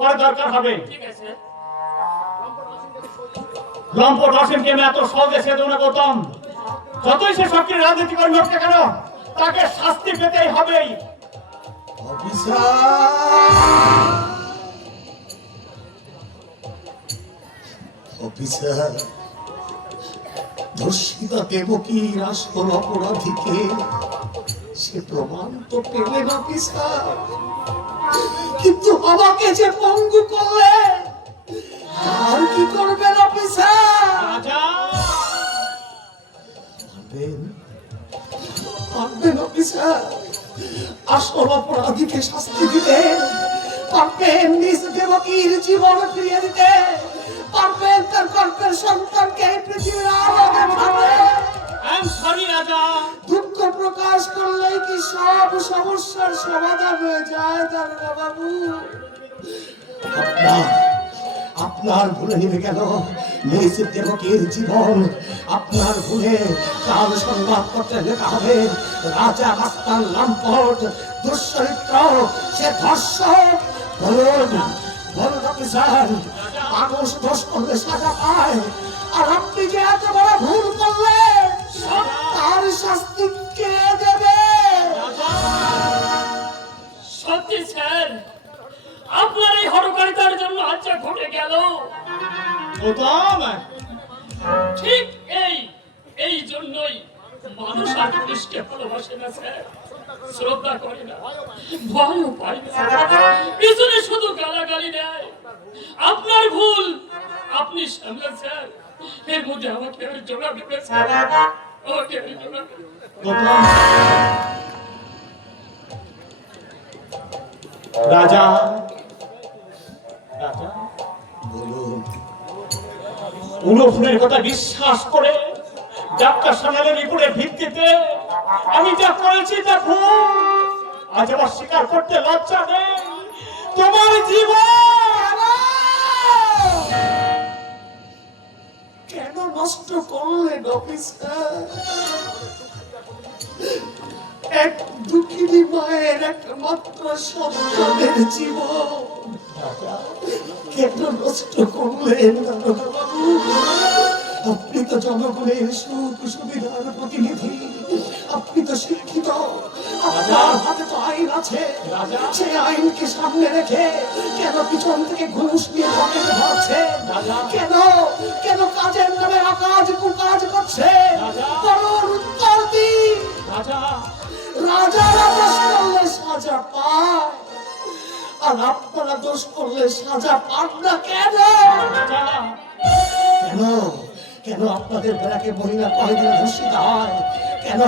পরে দরকার হবে। ঠিক আছে। লম্পট অসীমকে আমি এত সহজে ছেড়ে দেব না গৌতম। যতই সে সক্রিয় রাজনীতি কর্মী হোক না কেন, তাকে শাস্তি পেতেই হবেই। অফিসার, ধর্ষিতা দেবকীর আসল অপরাধীকে সে প্রমাণ তো পেলেন অফিসার, কিন্তু আমাকে যে পঙ্গু করলে আর কি করবেন অফিসার? পারবেন অফিসার? আসল অপরাধীকে শাস্তি দিবেন? পারবেন নিজ দেবকীর জীবন ফিরিয়ে দিতে? পারবেন তার গর্ভের সন্তানকে এই পৃথিবীর আলো দেখাতে? দুঃখ প্রকাশ করলেই কি সব সমস্যার সমাধান হয়ে যায় দারোগা বাবু? আপনার ভুলে নিয়ে গেল নিজ দেবকীর জীবন। আপনার ভুলে কাল সংবাদপত্রে লেখা হবে রাজা মাস্তান লম্পট দুশ্চরিত্র, সে ধর্ষক। বলুন বলুন অফিসার, মানুষ দোষ করলে সাজা পায়, আর আপনি যে এত বড় ভুল করলেন তার শাস্তি কে দেবে? সত্যি স্যার, আপনার এই হরকারিতার জন্য আজ যা ঘটে গেল, গৌতম, ঠিক এই জন্যই মানুষ আর পুলিশকে ভালোবাসে না স্যার, শ্রদ্ধা করে না, ভয়ও পায় না, পিছনে শুধু গালাগালি দেয়। আপনার ভুল আপনি সামলান স্যার, এর মধ্যে আমাকে আর জবাব দেবে স্যার, আমাকে আর জবাব দেবে। রাজা রাজা বলুন। উলুফুলের কথা বিশ্বাস করে ডাক্তার সামনের রিপোর্টের ভিত্তিতে আমি যা করেছি তা ভুল। আজ আমার স্বীকার করতে লজ্জা নেই। তোমার জীবন কেন নষ্ট করলেন অফিসার? এক দুঃখিনী মায়ের একমাত্র সন্তানের জীবন কেন নষ্ট করলেন দারোগা বাবু? আপনি তো জনগণের সুখ সুবিধার প্রতিনিধি, আপনি তো শিক্ষিত, আপনার হাতে তো আইন আছে। সেই আইনকে সামনে রেখে কেন পিছন থেকে ঘুষ নিয়ে পকেট ভরছে? কেন কেন কাজের নামে অকাজ কুকাজ করছে? বড় উত্তর দিন। রাজারা দোষ করলে সাজা পায়, আর আপনারা দোষ করলে সাজা পান না কেন? কেন কেন আপনাদের বেড়াকে মহিলা কয়েকদিন ধর্ষিত হয়? কেন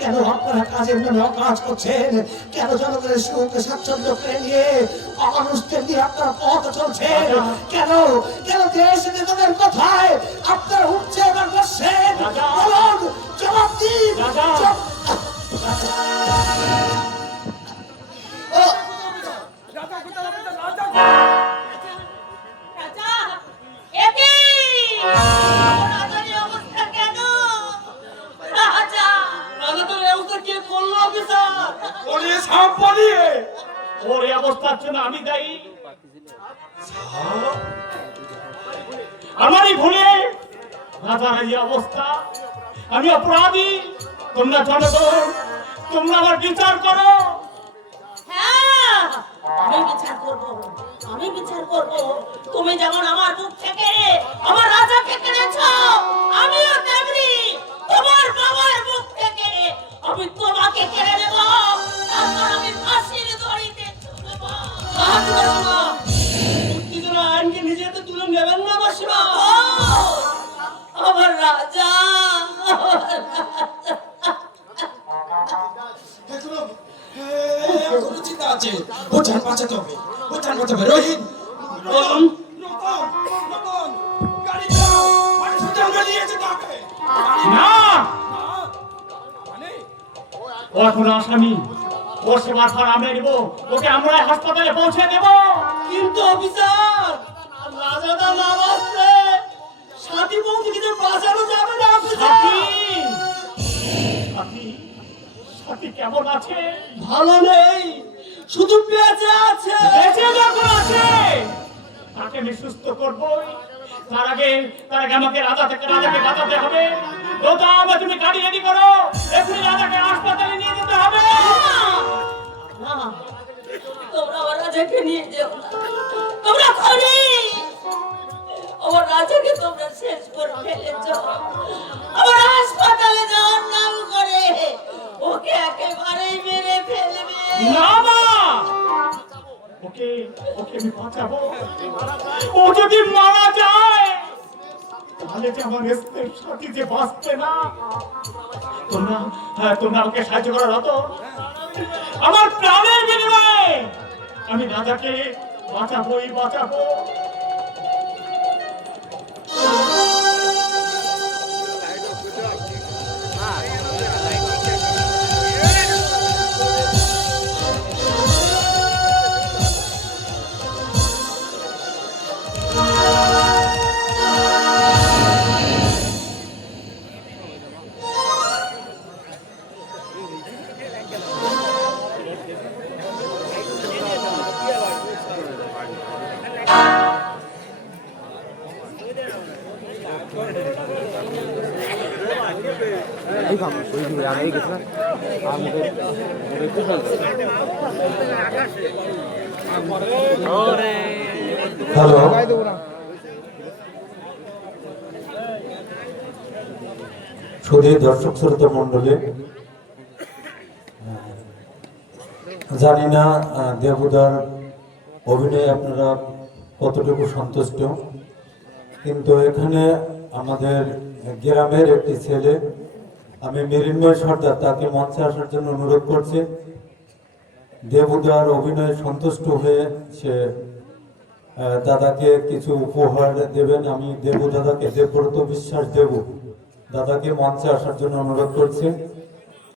কেন আপনারা কাজের নামে অকাজ করছেন? কেন জনগণের সুখ স্বাচ্ছন্দ্য পেয়ে নিয়ে অমানুষদের দিয়ে আপনারা পথ চলছেন? কেন কেন দেশ নেতাদের কথায় আপনারা উঠছেন আর বসছেন? বলুন, জবাব দিন। ওর অবস্থার জন্য আমি দায়ী। আমারই ভুলে রাজার এই অবস্থা, আমি অপরাধী। তোমরা জনগণ, তোমরা আমার বিচার করো। হ্যাঁ, আমি বিচার করব, আমি বিচার করব। তুমি যেমন আমার বুক থেকে আমার রাজাকে কেড়েছো, আমিও তেমনি তোমার বাবার বুক থেকে আমি তোমাকে কেড়ে নেব, তারপর আমি ফাঁসির দড়িতে ঝুলব। আইনকে নিজে হাতে তুলে নেবেন না মাসিমা? আমার রাজা, এখনো চিন্তা আছে, ও জান বাঁচাতে হবে, ও জান বাঁচাতে হবে। রহিম, বলুন। গাড়ি চালাও, হাসপাতালে নিয়ে যেতে হবে। না, ও এখন আসামি, ওর সেবার ভার আমরা নেব, ওকে আমরা হাসপাতালে পৌঁছে দেব। কিন্তু অফিসার, রাজাদা না বাঁচলে সাথী বন্ধুকে বাঁচানো যাবে না অফিসার। সাথী কেমন আছে? ভালো নেই, শুধু বেঁচে আছে। বেঁচে যখন আছে তাকে আমি সুস্থ করবই। তার আগে আমাকে রাজাকে বাঁচাতে হবে। গৌতম, তুমি গাড়ি রেডি করো, এখনই রাজাকে হাসপাতালে নিয়ে যেতে হবে। না, তোমরা আমার রাজাকে নিয়ে যেও না। তোমরা খনি আমার রাজাকে তোমরা শেষ করে ফেলেছ। আমার হাসপাতালে যাওয়ার নাম করে ওকে একেবারেই মেরে ফেলবে। না মা, ওকে আমি বাঁচাবো। ও যদি মারা যায় তাহলে যে আমার স্ত্রীর সাথে যে বাঁচবে না। তোমরা ওকে সাহায্য করার হতো। আমার প্রাণের বিনিময়ে আমি রাজাকে বাঁচাবো। হ্যালো, শুধু দর্শক শ্রোতা মন্ডলী, জানি না দেবুদার অভিনয়ে আপনারা কতটুকু সন্তুষ্ট, কিন্তু এখানে আমাদের গ্রামের একটি ছেলে, আমি মৃন্ময় সর্দার, তাকে মঞ্চে আসার জন্য অনুরোধ করছি। দেবুদার অভিনয়ে সন্তুষ্ট হয়ে সে দাদাকে কিছু উপহার দেবেন। আমি দেবু দাদাকে দেবব্রত বিশ্বাস দেবু দাদাকে মঞ্চে আসার জন্য অনুরোধ করছি।